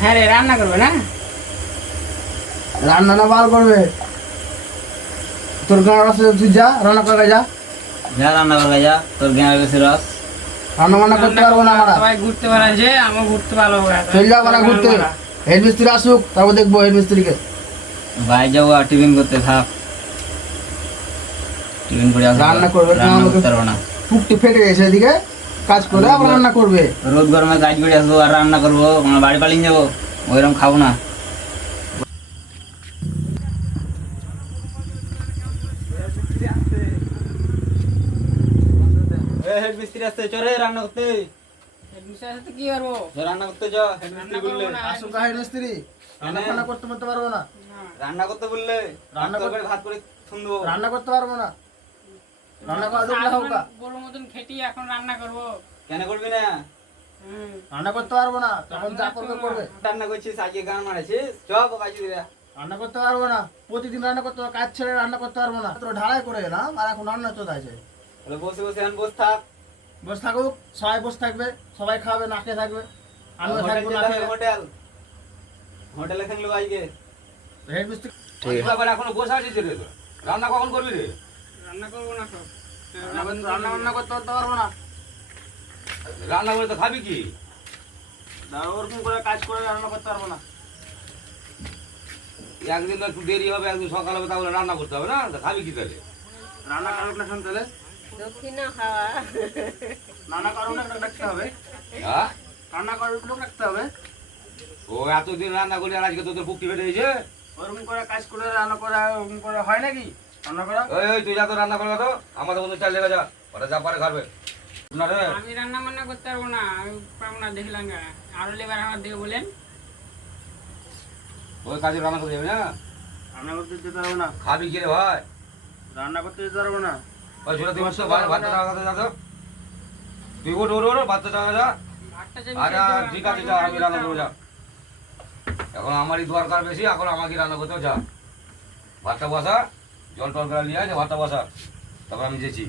হ্যাঁ রে, রান্না করবে না? রান্না না বার করবে তোর গাঁর রসে তুই যা রান্না করে যা যা রান্না করে যা, তোর গ্যাঁড়া বেশি রস। রান্না বান্না করতে পারবো না আমরা। সবাই ঘুরতে পারে, আমি ঘুরতে পারবো না। চল যাবো না ঘুরতে, হেড মিস্ত্রি আসুক তারপর দেখবো হেড মিস্ত্রিকে। বাইরে যাবো আর টিফিন করতে থাক, টিফিন করে আসবো। রান্না করবে না, রান্না আমাকে- করতে পারবো না। টুকটি ফেটে গেছে এদিকে, কাজ করে আবার রান্না করবে। রোদ গরমে গাছ করে আসবো আর রান্না করবো, আমরা বাড়ি পালিয়ে যাবো, ওইরকম খাবো না। হেড মিস্ত্রি আসতে, চলে রান্না করতে। হেডমিস্টারের সাথে কি করবো? রান্না করতে চ, হেড মিস্ত্রি বললে। আসুক হেড মিস্ত্রি, রান্না ফান্না করতে পারবো না। না। রান্না করতে বললে, রান্না করে ভাত করে শুন দেবো। রান্না করতে পারবো না, রান্না করা ঢুকলে হোক না। গরুর মতন খেটিয়ে এখন রান্না করবো। কেন করবি না? হুম। রান্না করতে পারবো না, তখন যা করবে করবে। রান্না করছিস, আজকে গান মারাছিস, চ কাজে দিরা। রান্না করতে পারবো না, প্রতিদিন রান্না করতে পারবো, কাজ ছেড়ে রান্না করতে পারবো না। তোর ঢালাই করে এলাম আর এখন রান্না চোদ আছে। বলে বসে বসে এখন বসে থাক। বসে থাকুক, সবাই বসে থাকবে, সবাই খাবে, না খেয়ে থাকবে, আমিও থাকবো না খেয়ে। হোটেল হোটেলে খেললো আজকে। হেড মিস্ত্রি ঠিক আছে। আবার এখনো বসে আছিস রে তোরা? রান্না কখন করবি রে? রান্না করবো না তো। রান্না বান্না করতে পারবো না। রান্না করে তো খাবি কি? ওরকম করে কাজ করে রান্না করতে পারবো না। একদিন তো একটু দেরি হবে, একদিন সকাল হবে, তাহলে রান্না করতে হবে না? তা খাবি কি তাহলে? রান্না কারণ না শুনতে হলে দক্ষিণা খাওয়া। রান্না কারণ রাখতে হবে, হ্যাঁ? রান্না করার লোক রাখতে হবে। ও এতদিন রান্না করি আর আজকে তোদের বুকটি বেড়ে গেছে? ওরকম করে কাজ করে রান্না করা ওরকম করে হয় নাকি রান্না করা? ওই তুই যা তো রান্না করবে তো, আমাদের মতো চাল লেগে যা, ওরা যা পারে খাবে না রে। আমি রান্না বান্না করতে পারবো না, আমি পারবো না, দেখলাম না। আরো লেবার আমার দিকে বলেন। ওই কাজে রান্না করে যাবে না? রান্না করতে যেতে পারবো না, খাবি কি রে ভাই? রান্না করতে যেতে পারবো না। ওই ছোট তুই বসো, ভাতটা টাকা যা তো, তুই ওঠ ওঠ ওঠ, ভাতটা টাকা যা। ভাতটা যে আচ্ছা ঠিক আছে, যা, আমি রান্না করবো, যা। এখন আমারই দরকার বেশি, এখন আমাকে রান্না করতে যা। ভাতটা বসা, জল টল করে নিয়ে আয়, ভাতটা বসা, তারপর আমি যেছি।